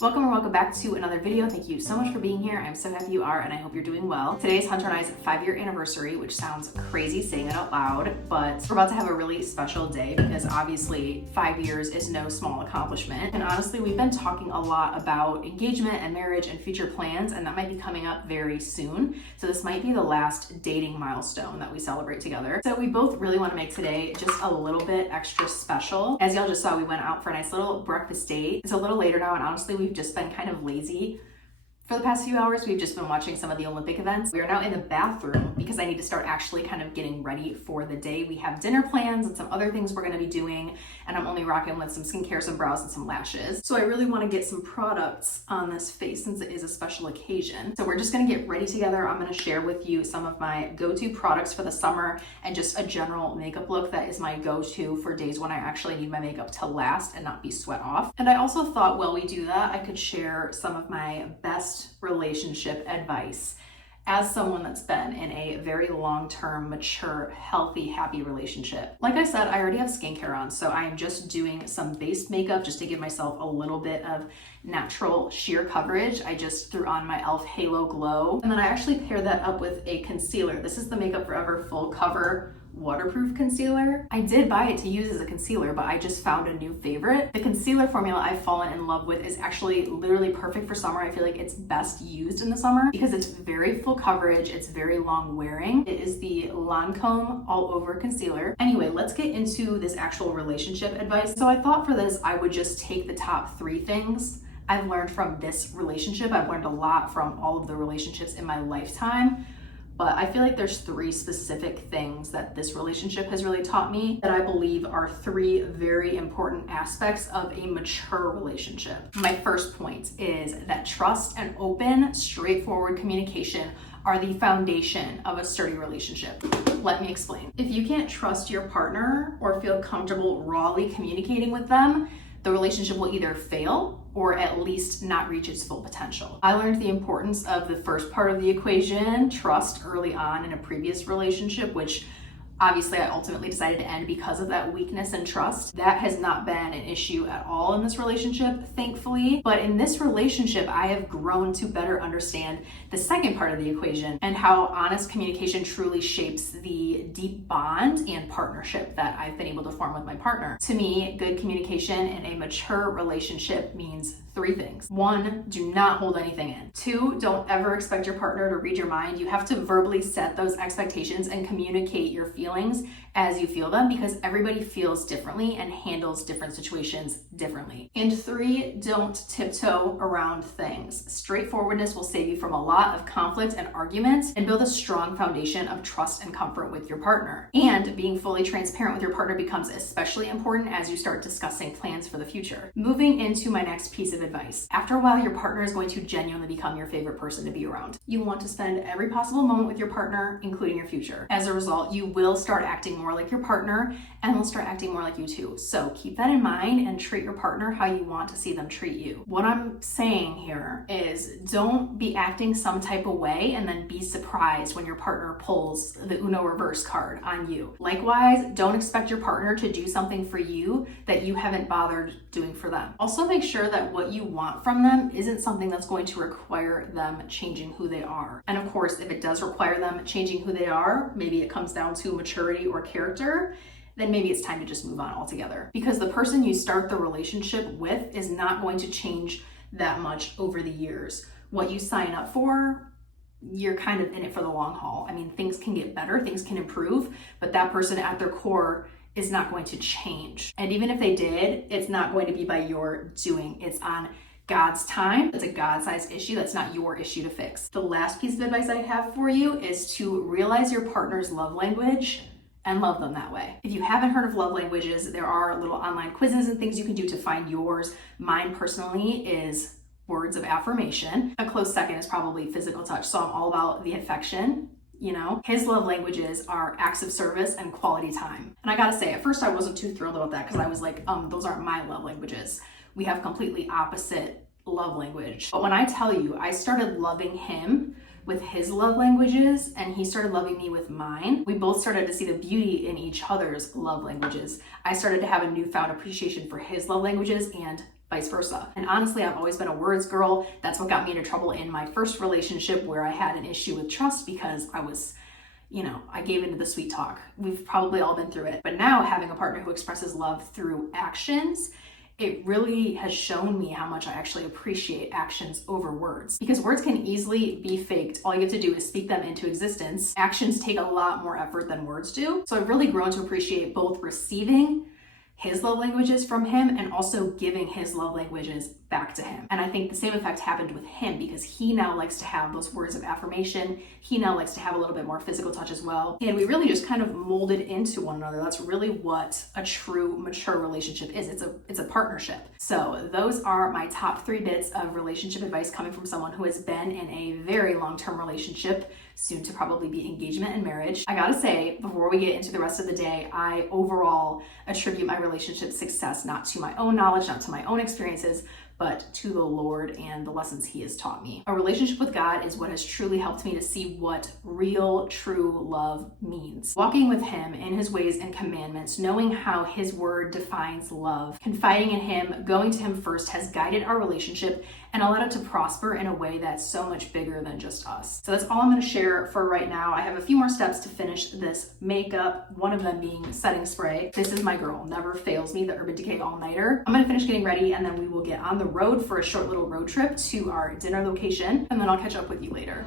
Welcome or welcome back to another video. Thank you so much for being here. I'm so happy you are, and I hope you're doing well. Today is Hunter and I's 5-year anniversary, which sounds crazy saying it out loud, but we're about to have a really special day because obviously 5 years is no small accomplishment. And honestly, we've been talking a lot about engagement and marriage and future plans, and that might be coming up very soon. So this might be the last dating milestone that we celebrate together. So we both really want to make today just a little bit extra special. As y'all just saw, we went out for a nice little breakfast date. It's a little later now, and honestly, we've just been kind of lazy. For the past few hours, we've just been watching some of the Olympic events. We are now in the bathroom because I need to start actually kind of getting ready for the day. We have dinner plans and some other things we're gonna be doing, and I'm only rocking with some skincare, some brows, and some lashes. So I really wanna get some products on this face since it is a special occasion. So we're just gonna get ready together. I'm gonna share with you some of my go-to products for the summer and just a general makeup look that is my go-to for days when I actually need my makeup to last and not be sweat off. And I also thought while we do that, I could share some of my best relationship advice as someone that's been in a very long-term, mature, healthy, happy relationship. Like I said, I already have skincare on, so I am just doing some base makeup just to give myself a little bit of natural sheer coverage. I just threw on my e.l.f. Halo Glow, and then I actually paired that up with a concealer. This is the Makeup Forever Full Cover waterproof concealer. I did buy it to use as a concealer, but I just found a new favorite. The concealer formula I've fallen in love with is actually literally perfect for summer. I feel like it's best used in the summer because it's very full coverage, it's very long wearing. It is the Lancome All Over Concealer. Anyway, let's get into this actual relationship advice. So I thought for this, I would just take the top 3 things I've learned from this relationship. I've learned a lot from all of the relationships in my lifetime, but I feel like there's 3 specific things that this relationship has really taught me that I believe are 3 very important aspects of a mature relationship. My first point is that trust and open, straightforward communication are the foundation of a sturdy relationship. Let me explain. If you can't trust your partner or feel comfortable rawly communicating with them, the relationship will either fail or at least not reach its full potential. I learned the importance of the first part of the equation, trust, early on in a previous relationship, which obviously I ultimately decided to end because of that weakness in trust. That has not been an issue at all in this relationship, thankfully. But in this relationship, I have grown to better understand the second part of the equation and how honest communication truly shapes the deep bond and partnership that I've been able to form with my partner. To me, good communication in a mature relationship means 3 things. 1, do not hold anything in. 2, don't ever expect your partner to read your mind. You have to verbally set those expectations and communicate your feelings as you feel them because everybody feels differently and handles different situations differently. And 3, don't tiptoe around things. Straightforwardness will save you from a lot of conflict and argument and build a strong foundation of trust and comfort with your partner. And being fully transparent with your partner becomes especially important as you start discussing plans for the future. Moving into my next piece of advice. After a while, your partner is going to genuinely become your favorite person to be around. You want to spend every possible moment with your partner, including your future. As a result, you will start acting more like your partner and they'll start acting more like you too. So keep that in mind and treat your partner how you want to see them treat you. What I'm saying here is don't be acting some type of way and then be surprised when your partner pulls the Uno reverse card on you. Likewise, don't expect your partner to do something for you that you haven't bothered doing for them. Also, make sure that what you want from them isn't something that's going to require them changing who they are. And of course, if it does require them changing who they are, maybe it comes down to maturity or character, then maybe it's time to just move on altogether. Because the person you start the relationship with is not going to change that much over the years. What you sign up for, you're kind of in it for the long haul. I mean, things can get better, things can improve, but that person at their core is not going to change. And even if they did, it's not going to be by your doing. It's on God's time. It's a God-sized issue. That's not your issue to fix. The last piece of advice I have for you is to realize your partner's love language and love them that way. If you haven't heard of love languages, there are little online quizzes and things you can do to find yours. Mine personally is words of affirmation. A close second is probably physical touch. So I'm all about the affection. You know, his love languages are acts of service and quality time. And I gotta say, at first I wasn't too thrilled about that because I was like, those aren't my love languages. We have completely opposite love language. But when I tell you, I started loving him with his love languages and he started loving me with mine, we both started to see the beauty in each other's love languages. I started to have a newfound appreciation for his love languages and vice versa. And honestly, I've always been a words girl. That's what got me into trouble in my first relationship, where I had an issue with trust because I was, I gave into the sweet talk. We've probably all been through it. But now having a partner who expresses love through actions, it really has shown me how much I actually appreciate actions over words, because words can easily be faked. All you have to do is speak them into existence. Actions take a lot more effort than words do. So I've really grown to appreciate both receiving his love languages from him and also giving his love languages back to him. And I think the same effect happened with him, because he now likes to have those words of affirmation. He now likes to have a little bit more physical touch as well. And we really just kind of molded into one another. That's really what a true mature relationship is. It's a partnership. So those are my top 3 bits of relationship advice coming from someone who has been in a very long-term relationship, soon to probably be engagement and marriage. I gotta say, before we get into the rest of the day, I overall attribute my relationship success not to my own knowledge, not to my own experiences, but to the Lord and the lessons he has taught me. A relationship with God is what has truly helped me to see what real, true love means. Walking with him in his ways and commandments, knowing how his word defines love, confiding in him, going to him first has guided our relationship and allowed it to prosper in a way that's so much bigger than just us. So that's all I'm gonna share for right now. I have a few more steps to finish this makeup, one of them being setting spray. This is my girl, never fails me, the Urban Decay All-Nighter. I'm gonna finish getting ready and then we will get on the road for a short little road trip to our dinner location, and then I'll catch up with you later.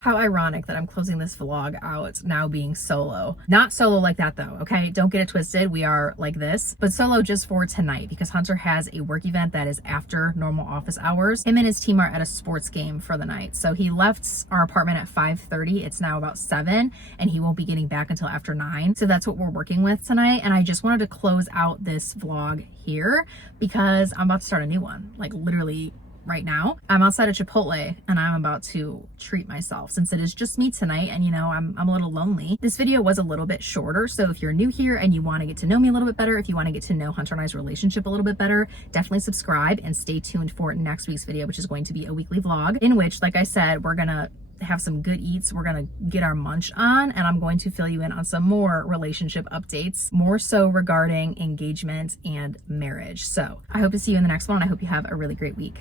How ironic that I'm closing this vlog out now being solo. Not solo like that though, okay? Don't get it twisted. We are like this, but solo just for tonight because Hunter has a work event that is after normal office hours. Him and his team are at a sports game for the night. So he left our apartment at 5:30. It's now about 7 and he won't be getting back until after 9. So that's what we're working with tonight. And I just wanted to close out this vlog here because I'm about to start a new one, like literally right now. I'm outside of Chipotle and I'm about to treat myself since it is just me tonight and you know, I'm a little lonely. This video was a little bit shorter, so if you're new here and you want to get to know me a little bit better, if you want to get to know Hunter and I's relationship a little bit better, definitely subscribe and stay tuned for next week's video, which is going to be a weekly vlog in which, like I said, we're gonna have some good eats, we're gonna get our munch on, and I'm going to fill you in on some more relationship updates, more so regarding engagement and marriage. So I hope to see you in the next one. I hope you have a really great week.